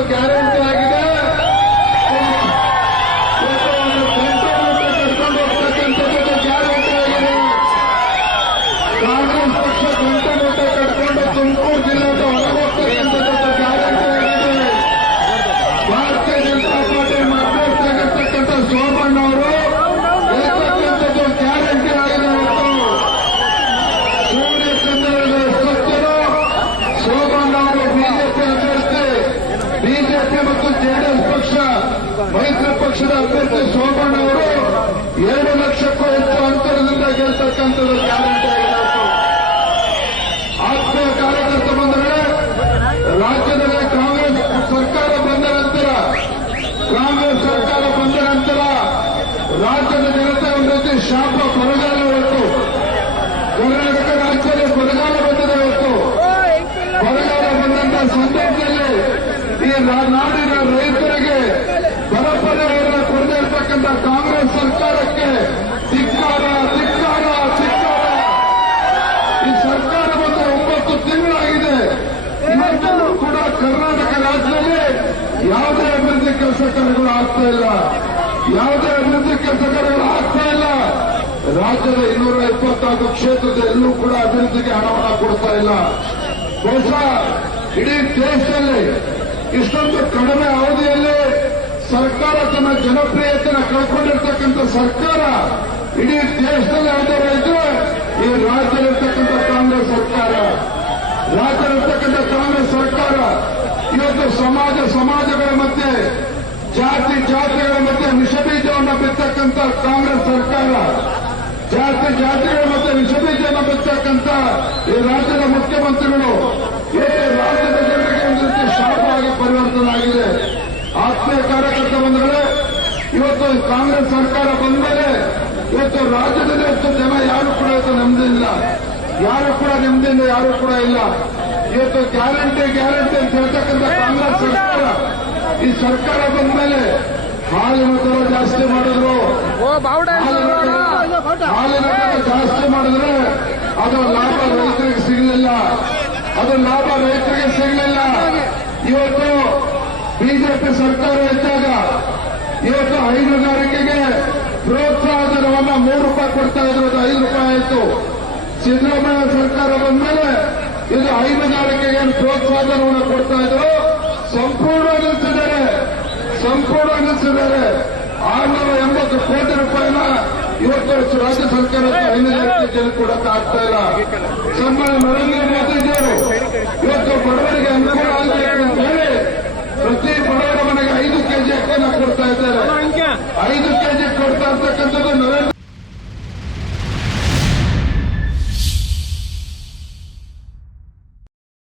lugar JDS ಪಕ್ಷ, ಮೈತ್ರಿ ಪಕ್ಷದ ಅಭ್ಯರ್ಥಿ ಸೋಮಣ್ಣ ಅವರು ಎರಡು ಲಕ್ಷಕ್ಕೂ ಹೆಚ್ಚು ಅಂತರದಿಂದ ಗೆಲ್ತಕ್ಕಂಥದ್ದು ಆತ್ಮೀಯ ಕಾರ್ಯಕರ್ತ ಬಂದರೆ ರಾಜ್ಯದಲ್ಲಿ ಕಾಂಗ್ರೆಸ್ ಸರ್ಕಾರ ಬಂದ ನಂತರ, ಕಾಂಗ್ರೆಸ್ ಸರ್ಕಾರ ಬಂದ ನಂತರ ರಾಜ್ಯದ ಜನತೆ ಒಂದು ಶಾಪ ಕೊರಗಾಲ ಕರ್ನಾಟಕ ರಾಜ್ಯದಲ್ಲಿ ಬರಗಾಲ ಬಂದಿದೆ ಇವತ್ತು ಬರಗಾಲ ಬಂದಂತ ಸಂದರ್ಭದಲ್ಲಿ ಈ ರಾ- ನಾಡಿನ ರೈತರಿಗೆ ಬರಪರಿಹಾರ ಕೊಡದೇ ಇರತಕ್ಕಂಥ ಕಾಂಗ್ರೆಸ್ ಸರ್ಕಾರಕ್ಕೆ ಧಿಕ್ಕಾರ ಧಿಕ್ಕಾರ ಧಿಕ್ಕಾರ ಈ ಸರ್ಕಾರ ಬಂದ ಒಂಬತ್ತು ತಿಂಗಳಾಗಿದೆ ಇವತ್ತೂ ಕೂಡ ಕರ್ನಾಟಕ ರಾಜ್ಯದಲ್ಲಿ ಯಾವುದೇ ಅಭಿವೃದ್ಧಿ ಕೆಲಸ ಕಾರ್ಯಗಳು ಆಗ್ತಾ ಇಲ್ಲ. ಯಾವುದೇ ಅಭಿವೃದ್ಧಿ ಕೆಲಸ ಕಾರ್ಯಗಳು ಆಗ್ತಾ ಇಲ್ಲ. ರಾಜ್ಯದ ಇನ್ನೂರ ಇಪ್ಪತ್ತಾರು ಕ್ಷೇತ್ರದ ಎಲ್ಲೂ ಕೂಡ ಅಭಿವೃದ್ಧಿಗೆ ಹಣವನ್ನ ಕೊಡ್ತಾ ಇಲ್ಲ. ಬಹುಶಃ ಇಡೀ ದೇಶದಲ್ಲಿ ಇಷ್ಟೊಂದು ಕಡಿಮೆ ಅವಧಿಯಲ್ಲಿ ಸರ್ಕಾರ ತನ್ನ ಜನಪ್ರಿಯತೆಯನ್ನು ಕಳ್ಕೊಂಡಿರ್ತಕ್ಕಂಥ ಸರ್ಕಾರ ಇಡೀ ದೇಶದಲ್ಲಿ ಯಾವ್ದಾರ ಇದ್ರೆ ಈ ರಾಜ್ಯದಲ್ಲಿರ್ತಕ್ಕಂಥ ಕಾಂಗ್ರೆಸ್ ಸರ್ಕಾರ, ರಾಜ್ಯದಲ್ಲಿರ್ತಕ್ಕಂಥ ಕಾಂಗ್ರೆಸ್ ಸರ್ಕಾರ ಇವತ್ತು ಸಮಾಜ, ಸಮಾಜಗಳ ಜಾತಿ ಜಾತಿಗಳ ಮಧ್ಯೆ ವಿಷಬೀಜವನ್ನು ಬಿತ್ತಕ್ಕಂಥ ಕಾಂಗ್ರೆಸ್ ಸರ್ಕಾರ. ಜಾತಿ ಜಾತಿಗಳ ಮಧ್ಯೆ ವಿಷಬೀಜವನ್ನು ಬಿತ್ತಕ್ಕಂಥ ಈ ರಾಜ್ಯದ ಮುಖ್ಯಮಂತ್ರಿಗಳು ರಾಜ್ಯದ ಜನರಿಗೆ ಒಂದು ರೀತಿ ಶಾಪವಾಗಿ ಪರಿವರ್ತನೆ ಆತ್ಮೀಯ ಕಾರ್ಯಕರ್ತ ಬಂದರೆ ಇವತ್ತು ಕಾಂಗ್ರೆಸ್ ಸರ್ಕಾರ ಬಂದ ಮೇಲೆ ಇವತ್ತು ರಾಜ್ಯದಲ್ಲಿ ಎಷ್ಟು ಜನ ಯಾರು ಕೂಡ ಇವತ್ತು ನೆಮ್ಮದಿಲ್ಲ ಯಾರು ಕೂಡ ನೆಮ್ಮದಿಯಿಂದ ಯಾರು ಕೂಡ ಇಲ್ಲ. ಇವತ್ತು ಗ್ಯಾರಂಟಿ ಗ್ಯಾರಂಟಿ ಅಂತ ಹೇಳ್ತಕ್ಕಂಥ ಕಾಂಗ್ರೆಸ್ ಸರ್ಕಾರ ಈ ಸರ್ಕಾರ ಬಂದ ಮೇಲೆ ಹಾಲಿನ ದರ ಜಾಸ್ತಿ ಮಾಡಿದ್ರು. ಹಾಲಿನ ದರ ಜಾಸ್ತಿ ಮಾಡಿದ್ರೆ ಅದು ಲಾಭ ರೈತರಿಗೆ ಸಿಗಲಿಲ್ಲ. ಅದು ಲಾಭ ರೈತರಿಗೆ ಸಿಗಲಿಲ್ಲ. ಇವತ್ತು ಬಿಜೆಪಿ ಸರ್ಕಾರ ಇದ್ದಾಗ ಇವತ್ತು ಹೈನುಗಾರಿಕೆಗೆ ಪ್ರೋತ್ಸಾಹ ದರವನ್ನು ಮೂರು ರೂಪಾಯಿ ಕೊಡ್ತಾ ಇದ್ರು ಅದು ಐದು ರೂಪಾಯಿ ಆಯಿತು. ಸಿದ್ದರಾಮಯ್ಯ ಸರ್ಕಾರ ಬಂದ ಮೇಲೆ ಇದು ಹೈನುಗಾರಿಕೆಗೆ ಏನು ಪ್ರೋತ್ಸಾಹ ಧನವನ್ನು ಕೊಡ್ತಾ ಇದ್ರು? ಸಂಪೂರ್ಣ ನಿಲ್ಲಿಸಿದ್ದಾರೆ ಸಂಪೂರ್ಣ ನಿಲ್ಲಿಸಿದ್ದಾರೆ ಆರ್ನೂರ ಎಂಬತ್ತು ಕೋಟಿ ರೂಪಾಯಿನ ಇವತ್ತು ರಾಜ್ಯ ಸರ್ಕಾರ ಹೈನುಗಾರಿಕೆ ಜನ ಕೊಡಕ್ಕೆ ಆಗ್ತಾ ಇಲ್ಲ. ಸನ್ಮಾನ್ಯ ನರೇಂದ್ರ ಮೋದಿಜಿಯವರು ಇವತ್ತು